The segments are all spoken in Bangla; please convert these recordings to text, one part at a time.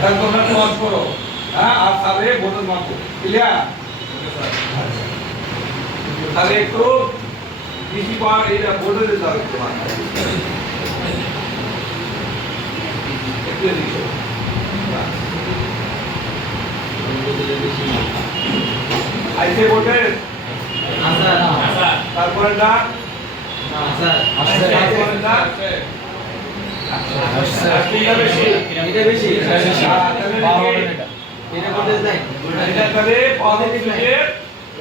তাহলে তোমরা পজ করো। হ্যাঁ, আর তাহলে ভোটার মাপো। ক্লিয়ার? তাহলে একটু বেশি পার এইটা ভোটার রেজাল্ট তোমার একটু লিখো। আইসে ভোটের তারপরে না তারপরে না এটা বেশি এটা তাহলে পজিটিভ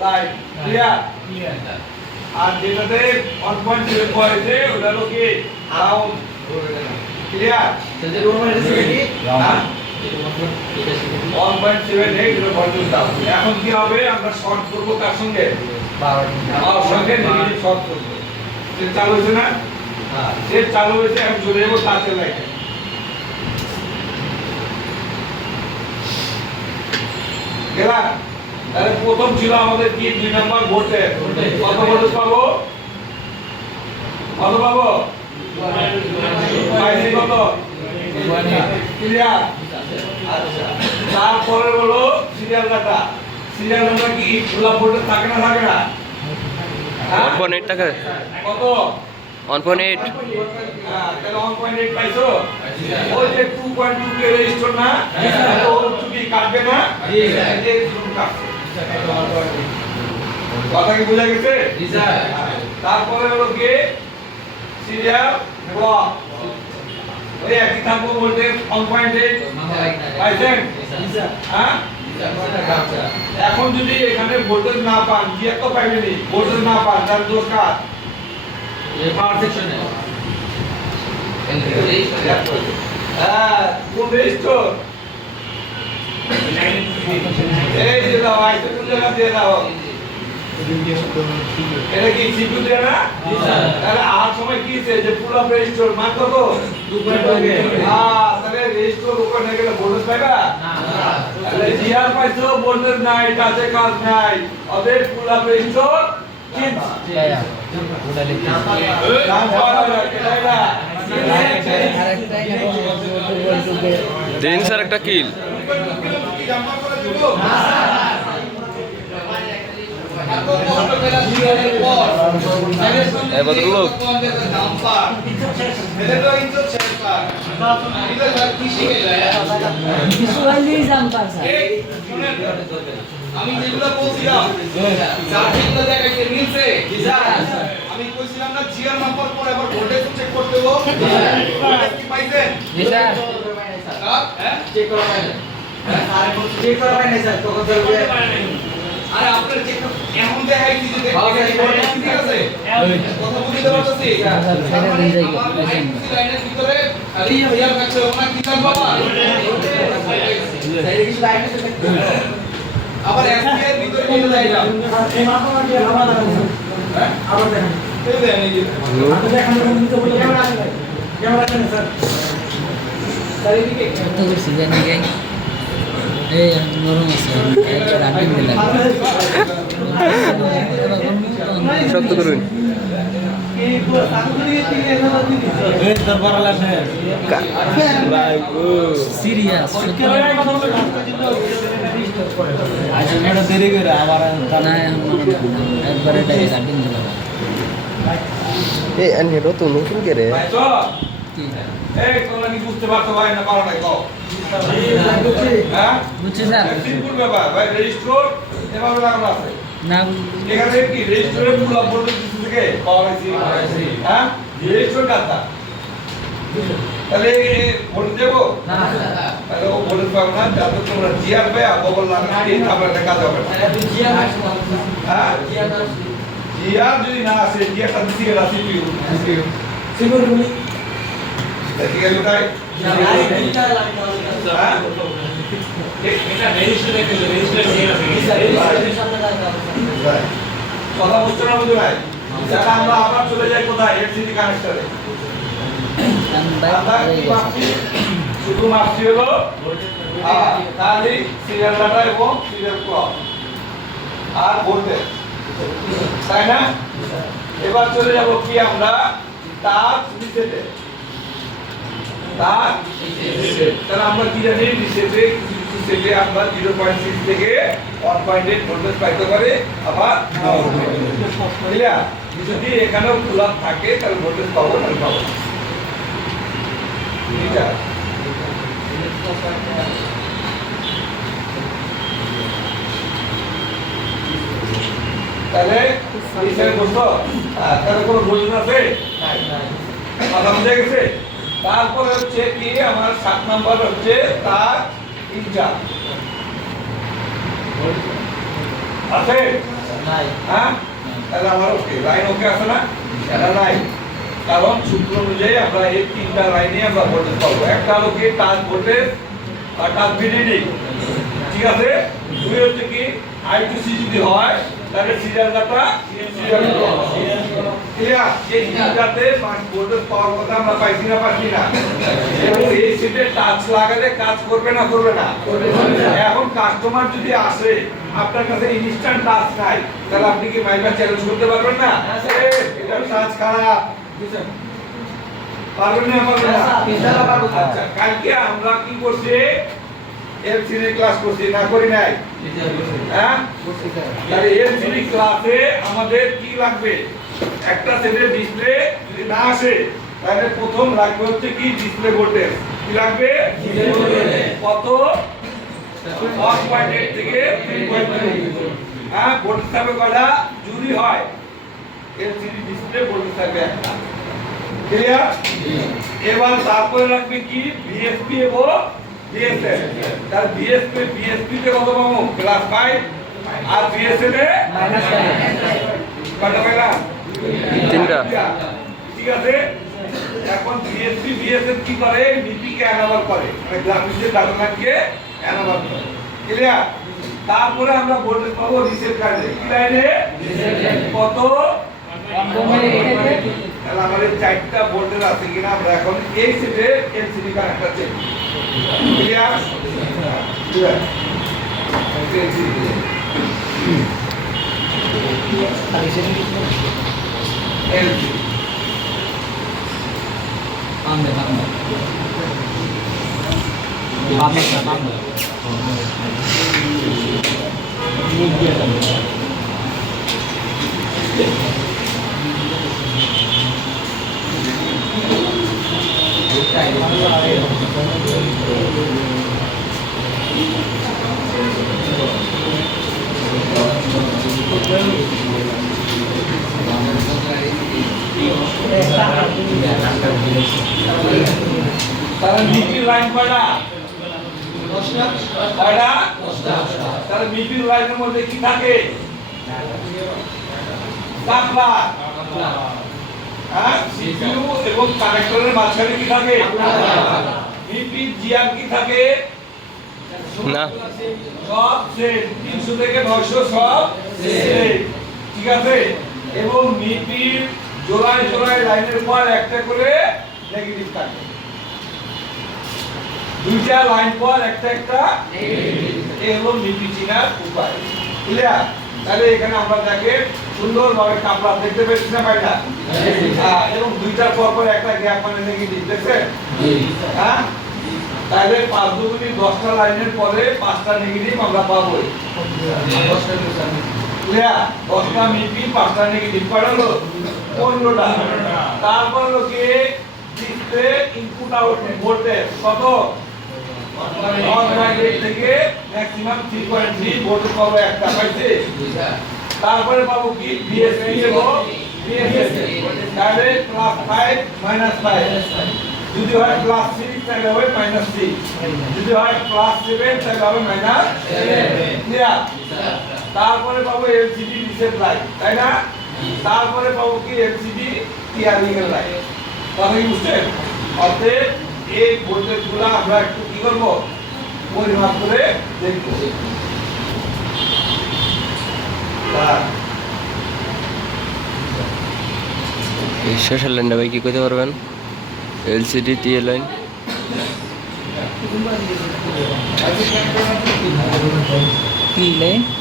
রাইট ক্লিয়ার। আর যেটাতে 1.7 পয়েন্টে ওটা হলো কি রাউন্ড ক্লিয়ার। সেটা রুম এর কি 1.78 এর ভলিউম দাও। এখন কি হবে আমরা শর্ট করব কার সঙ্গে? পাওয়ার সঙ্গে নেগেটিভ শর্ট করব। সে চালু হয়েছে না? হ্যাঁ, সে চালু হয়েছে। এখন চলে যাব তাতে লাইনে। গেলা তাহলে প্রথম ছিল আমাদের কি 2 নাম্বার ভোল্টেজ। কত ভোল্টেজ পাবো? কত পাবো? পাইছি কত? ক্লিয়ার। আচ্ছা, তারপরে হলো সিরিয়াল ডাটা। সিরিয়াল ডাটা কি খোলা ভোল্টেজ থাকে না থাকে না? 1.8 টাকা কত? 1.8 তাহলে 1.8 পাইছো। ওই যে 2.2 কে রেজিস্টার না, ওর কি কাটবে না? জি স্যার, এই জুম কাটছে। কথা কি বোঝা গেছে? জি স্যার। তারপরে হলো কি সিরিয়াল ব্লক। ওই একই থাকবো ভোল্টেজ 1.8 পাইছেন? জি স্যার। হ্যাঁ, এখন যদি এখানে ভোল্টেজ না পান, কি একটা পাইবেনি, ভোল্টেজ না পান, তার দোষ কার? এই পাওয়ার সেকশনে। হ্যাঁ, কোন রেজিস্টার? এই যে দাও, আইতে কোন জায়গা দিয়ে দাও? এটা কি সিপিইউ দিয়ে না? জি স্যার। তাহলে আর সময় কি আছে যে পুরো রেজিস্টার মান কত? 2.2। হ্যাঁ, তাহলে রেজিস্টার উপর না গেলে ভোল্টেজ পাইবা না। তাহলে জিআর পাইছো, ভোল্টেজ নাই, কাছে কাজ নাই, ওদের পুরো রেজিস্টার কি দিন স্যার একটা কিল। ভদ্রলোক আমি যেগুলো বলছিলাম চার্জিংগুলো দেখাইছে মিলছে। আমি কইছিলাম না জিআর নাম্বার পরে আবার ভোল্টেজ চেক করতে হবে। ভোল্টেজ কি পাইছেন? জি স্যার। হ্যাঁ, চেক করা পাইলেন? হ্যাঁ, আর চেক করা পাইনি স্যার। তখন বলবে আরে আপনার চেক এখন দেখাইছি যে ভোল্টেজ ঠিক আছে। কথা বুঝতে পারতেছি। লাইনের ভিতরে খালি জিআর কাছে ওনা কি কাজ বাবা? এই কিছু লাইন আছে আবার এসপিআর ভিতরে নিয়ে যাই না। এই মাত্র দিয়ে আবার দেখেন। হ্যাঁ, আবার দেখেন। এই দেখেন এই যে আপনি দেখেন নিতে বলে ক্যামেরা আছে। ক্যামেরা আছে স্যার। স্যার এদিকে কত বেশি জানি গাই। এই নরম আছে। এটা রাখেন দিলাম। শক্ত করুন। এই পুরো সাকুরি দিয়ে এখানে দিছি। এই দরবার লাগছে। ভাই গো সিরিয়াস। আজ মেডা দেরি করে আবার না একবারে টাকা কাটিং দিলাম। এই আনি নতুন নতুন কে রে? কি এই তোমরা কি বুঝতে পারছো ভাই না পারো নাই কও? হ্যাঁ, বুঝছি স্যার। সিম্পল ব্যাপার ভাই। রেজিস্টার এভাবে লাগানো আছে না এখানে কি রেজিস্টারে পুরো ভোল্টেজ দিতে থেকে পাওয়ার আইসি। হ্যাঁ, রেজিস্টার কাটা তাহলে ভোল্টেজ দেবো না স্যার। তাহলে ও ভোল্টেজ পাবো না। যাতে তোমরা জিআর পায় বগল লাগানো এই তারপরে কাজ হবে না। হ্যাঁ, জিআর যদি না আসে, জিআরটা দিতে গেলে সিপিইউ সিপিইউ বলি ঠিক আছে তাই। হ্যাঁ, এটা রেজিস্টার দেখে রেজিস্টার নিয়ে আসে। কথা বুঝতে না বুঝতে ভাই। যারা আমরা আবার চলে যাই কোথায়? এফসিডি কানেক্টরে। শুধু মাপছি হলো তাহলে সিরিয়াল ডাটা এবং সিরিয়াল ক্লক আর ভোল্টেজ, তাই না? এবার চলে যাব কি আমরা টাচ রিসেটে। তার তাহলে আমরা কি জানি রিসেটে কিছু সেটে আমরা 0.6 থেকে 1.8 ভোল্টেজ পাইতে পারি আবার ক্লিয়ার যদি এখানেও পুল আপ থাকে তাহলে ভোল্টেজ পাবো না পাবো ঠিক আছে তাহলে এই বলতো তাহলে কোনো ভোল্টেজ আছে কথা বুঝে গেছে তারপরে হচ্ছে কি আমার 7 নাম্বার হচ্ছে তার ইনচার্জ আছে নাই হ্যাঁ তাহলে আমার ওকে লাইন ওকে আছে না এটা নাই কারণ সূত্র অনুযায়ী আমরা এই তিনটা লাইনে আমরা ভোল্টেজ পাবো একটা হলো কি টাচ ভোল্টেজ আর টাচ ভিডিডি ঠিক আছে দুই হচ্ছে কি I2C যদি হয় তাহলে সিরিয়াল ডাটা সিরিয়াল ক্লিয়ার এই তিনটাতে পাঁচ ভোল্টেজ পাওয়ার কথা আমরা পাইছি না এবং এই সেটে টাচ লাগালে কাজ করবে না এখন কাস্টমার যদি আসে আপনার কাছে ইনস্ট্যান্ট টাচ নাই তাহলে আপনি কি মাইক্রো চ্যালেঞ্জ করতে পারবেন না এটা টাচ খারাপ পারবেন না আচ্ছা কালকে আমরা কি করছি এলসিডি ক্লাস করছি না করি নাই হ্যাঁ তাহলে এলসিডি ক্লাসে আমাদের কি লাগবে একটা সেটের ডিসপ্লে যদি না আসে তাহলে প্রথম লাগবে হচ্ছে কি ডিসপ্লে ভোল্টেজ কি লাগবে কত 1.8 থেকে 3.3 হ্যাঁ ভোল্টেজ থাকবে কয়টা যদি হয় এলসিডি ডিসপ্লে ভোল্টেজ থাকবে একটা ক্লিয়ার এবার তারপরে লাগবে কি বিএসপি এবং বিএসএল তার বিএসপি তে কত পাবো ক্লাস 5 আর বিএসএল এ কত পেলাম তিনটা ঠিক আছে এখন বিএসএল কি করে মিপি কে অ্যানালাইজ করে মানে গ্রাফিক্সের ডাটাকে অ্যানালাইজ করে ক্লিয়ার তারপরে আমরা ভোল্টেজ পাবো রিসেট কার্ডে কি লাইনে কত তাহলে আমাদের 4টা ভোল্টেজ আছে কিনা আমরা এখন এই সেটে LCD connector check clear clear LCD তাহলে মিডিল লাইন কয়টা 10টা কয়টা 10টা তাহলে মিডিল লাইনের মধ্যে কি থাকে কাপলার হ্যাঁ সিপিইউ এবং কানেক্টরের মাঝখানে কি থাকে মিপি জিআর কি থাকে না সব সেট 300 থেকে 900 সব সেট ঠিক আছে এবং মিপির জোড়ায় লাইনের পর একটা করে নেগেটিভ থাকে দুইটা লাইন পর একটা নেগেটিভ এই হলো মিপি চিনার উপায় ক্লিয়ার তাহলে এখানে আমরা দেখে সুন্দরভাবে কাপড় দেখতে পেয়েছি না ভাইটা এবং দুইটার পর একটা গ্যাপ মানে নেগেটিভ দেখছেন হ্যাঁ তাহলে 5 দুগুণে 10টা লাইনের পরে 5টা নেগেটিভ আমরা পাবো ক্লিয়ার 10টা মিপি 5টা নেগেটিভ পড়ালো 15টা তারপর হলো কি ডিসপ্লে ইনপুট আউটপুট ভোল্টেজ কত 1.8 থেকে ম্যাক্সিমাম 3.3 ভোল্ট পাবো একটা পাইছে তারপরে পাবো কি বিএসপি এবং বিএসএস তাহলে +5 -5 যদি হয় +6 তাহলে হবে -6 যদি হয় +7 তাহলে হবে -7 ক্লিয়ার তারপরে পাবো এলসিডি রিসেট লাইট তাই না তারপরে পাবো কি এলসিডি টিআরিং এর লাইট কথা কি বুঝছেন অতএব এই ভোল্টেজগুলো আমরা একটু কি করব পরিমাপ করে দেখব এই সোশ্যাল লাইনটা ভাই কি করতে পারবেন এলসিডি টিএ লাইন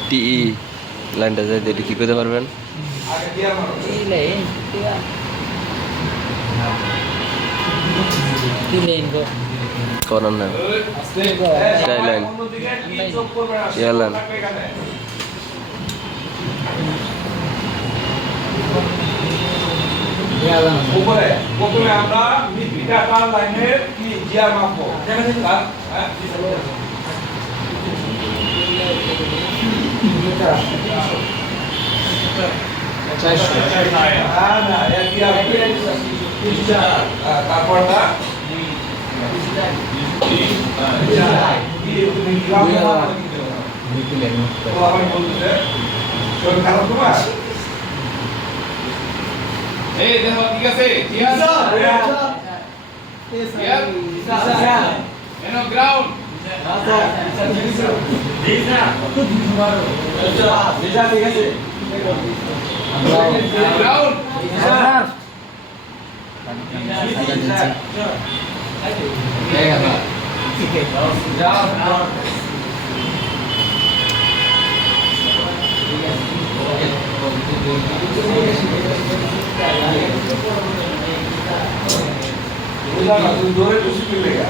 টিই লাইনটা যাই এটা কি করতে পারবেন আগে দিয়া মারো এই লাইন করার না Skyline. Airline. উপরে প্রথমে আমরা মিটার লাইনের কি জিয়া মাপবো হ্যাঁ তারপরটা খারাপ তোমার এই দেখো ঠিক আছে এনো গ্রাউন্ড গ্রাউন্ড দৌড়ে খুশি মিলেগা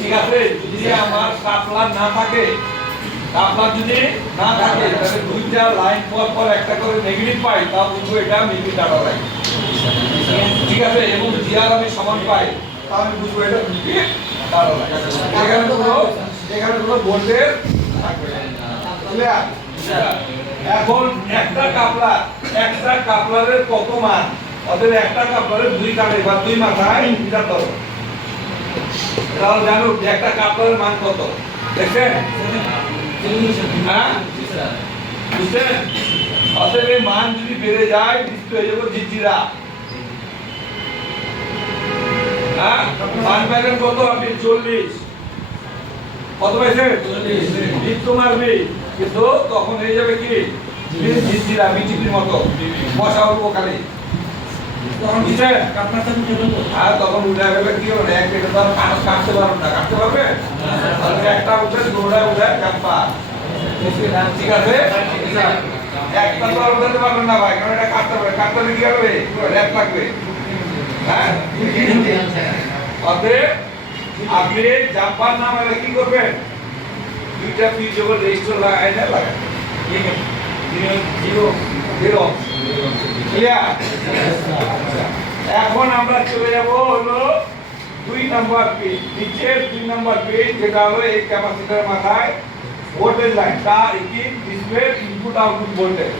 ঠিক আছে যদি আমার কাপলার না থাকে কাপলার যদি না থাকে তাহলে দুইটা লাইন পর পর একটা করে নেগেটিভ পাই তাও কিন্তু এটা মিলি ডাটা লাইন ঠিক আছে এবং জিআর আমি সমান পাই তাও আমি বুঝবো এটা মিলি ডাটা লাইন এখানে কোনো ভোল্টেজ থাকবে ক্লিয়ার এখন একটা কাপলারের কত মান অতএব একটা কাপলারের দুই কানে বা দুই মাথায় মিটার ধরো তাহলে জানো একটা কাপলারের মান কত দেখেন হ্যাঁ বুঝছেন অতএব এই মান যদি বেড়ে যায় ডিসপ্লে হয়ে যাবে ঝিরঝিরা হ্যাঁ মান পাইলেন কত আপনি 40 কত পাইছেন 40 ডিসপ্লে মারবে কিন্তু তখন হয়ে যাবে কি ঝিরঝিরা বিচিপির মতো মশা উঠবো খালি তখন উঠে গেলে কি হবে এক থেকে তো কাটতে পারবে না কাটতে পারবে একটা উঠে উঠে কাটবা ঠিক আছে একটা তো উঠাতে পারবেন না ভাই কারণ এটা কাটতে পারবে কাটতে কি হবে র্যাপ লাগবে হ্যাঁ অতএব আপনি জাম্পার না মানে কি করবেন দুইটা পিস যখন রেজিস্টার লাগাই না লাগাবেন জিরো ক্লিয়ার এখন আমরা চলে যাব হলো 2 নাম্বার পেজ নিচের 2 নাম্বার পেজ যেটা হলো এই ক্যাপাসিটরের মাথায় ভোল্টেজ লাইন তা কি ডিসপ্লে ইনপুট আউটপুট ভোল্টেজ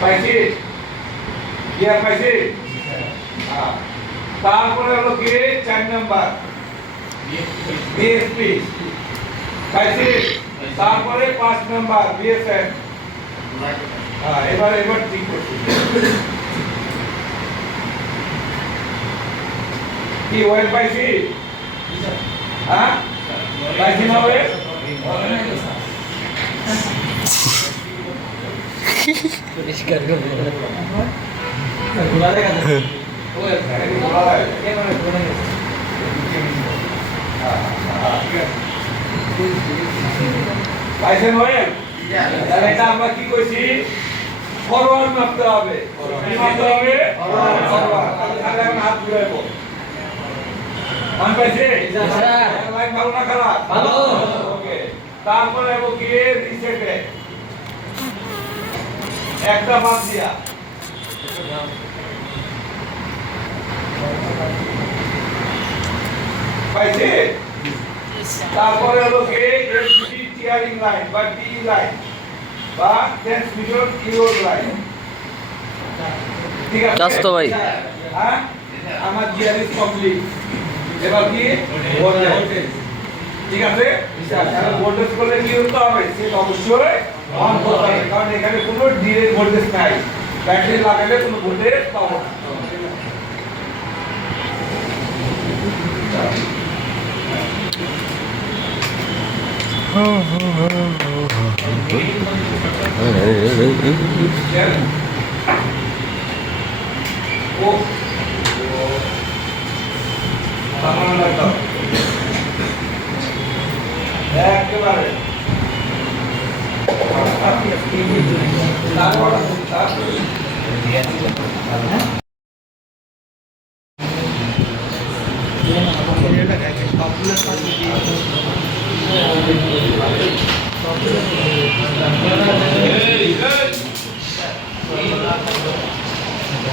পাইছি ক্লিয়ার পাইছি তারপরে হলো কি 4 নাম্বার বিএসপি পাইছি তারপরে 5 নাম্বার বিএসএন এবার ঠিক করছি কি ওয়েল পাইছি হ্যাঁ পাইছি না ওয়েল পরিষ্কার করবো পাইছেন ওয়েল তাহলে এটা আমরা কি কইছি ফরওয়ার্ড মাপতে হবে কি মাপতে হবে ফরওয়ার্ড তাহলে এখন হাত ঘুরাইবো মান পাইছে স্যার লাইন ভালো না খারাপ ভালো ওকে তারপরে এবো কি রিসেটে একটা বাদ দিয়া পাইছে তারপরে হলো কি এসডি টিয়ারিং লাইন বা টি লাইন বা ট্রান্সমিশন ইউর লাইন ঠিক আছে জাস্ট ভাই হ্যাঁ আমার জিআরএস কমপ্লিট এবার কি ভোল্টেজ ঠিক আছে তাহলে ভোল্টেজ করলে কি করতে হবে সেট অবশ্যই অন করতে হবে কারণ এখানে কোনো ডিরেক্ট ভোল্টেজ নাই ব্যাটারি লাগালে কোনো ভোল্টেজ পাবো না ও সামনে দাও একেবারে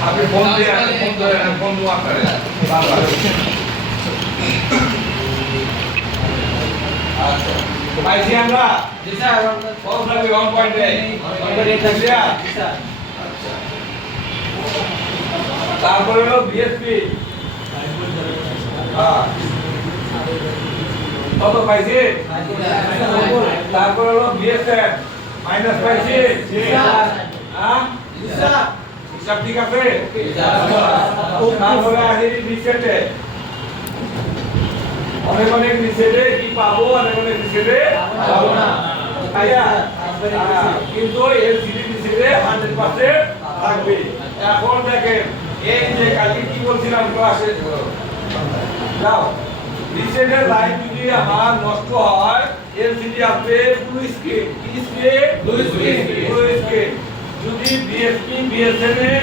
আপনি ফোন দিয়ে ফোন দেওয়া করেন আচ্ছা পাইছি আমরা জি স্যার কত লাগবে 1.8 আচ্ছা তারপরে হলো বিএসপি কত পাইছি তারপরে হলো বিএসএফ মাইনাস পাইছি জি স্যার হ্যাঁ জি স্যার সব ঠিক আছে তারপরে আসি রিসেটে অনেক অনেক রিসেটে কি পাবো অনেক অনেক রিসেটে পাবো না আচ্ছা কিন্তু এলসিডি রিসেটে 100% থাকবে এখন দেখেন এই যে কালকে কি বলছিলাম ক্লাসে দাও রিসেটের লাইন যদি আমার নষ্ট হয় এলসিডি আসবে ব্লু স্ক্রিন কি স্ক্রিন ব্লু স্ক্রিন যদি বিএসপি বিএসএন এ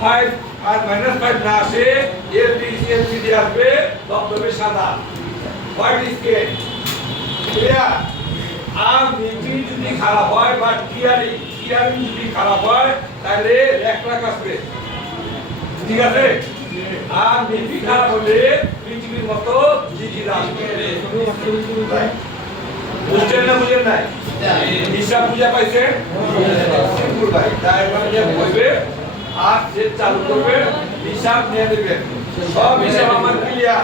+5 আর -5 না আসে এলসিডি আসবে তবে সাদা হোয়াইট স্ক্রিন ক্লিয়ার আর মিপি যদি খারাপ হয় বা টিআরই যদি খারাপ হয় তাহলে রেকলাক আসবে ঠিক আছে আর মিপি খারাপ হলে পৃথিবীর মতো জিজি আসবে বুঝছেন না বুঝেন নাই হিসাব বুঝা পাইছে সিম্পল ভাই তাই মানে যে কইবে আর যে চালু করবে হিসাব নিয়ে দেবে সব হিসাব আমার ক্লিয়ার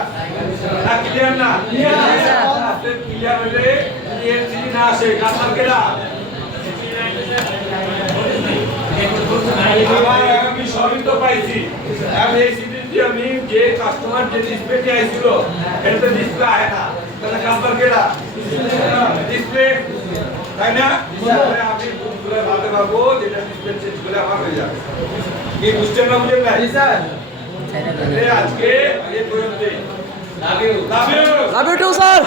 না ক্লিয়ার না আপনি ক্লিয়ার হলে এনসিডি না আসে কাজ কেডা আমি সবই তো পাইছি আমি এই সিডি দিয়ে আমি যে কাস্টমার যে ডিসপ্লেতে আইছিল এটা ডিসপ্লে আয় না তাহলে কাস্টমার কেডা ডিসপ্লে তাই না তাহলে আমি বুঝলে ভাবতে পারবো যেটা ডিসপ্লে চেঞ্জ করে আমার হয়ে যাবে কি বুঝছেন না বুঝেন না জি স্যার আজকে এই পর্যন্তই লাভ ইউ টু স্যার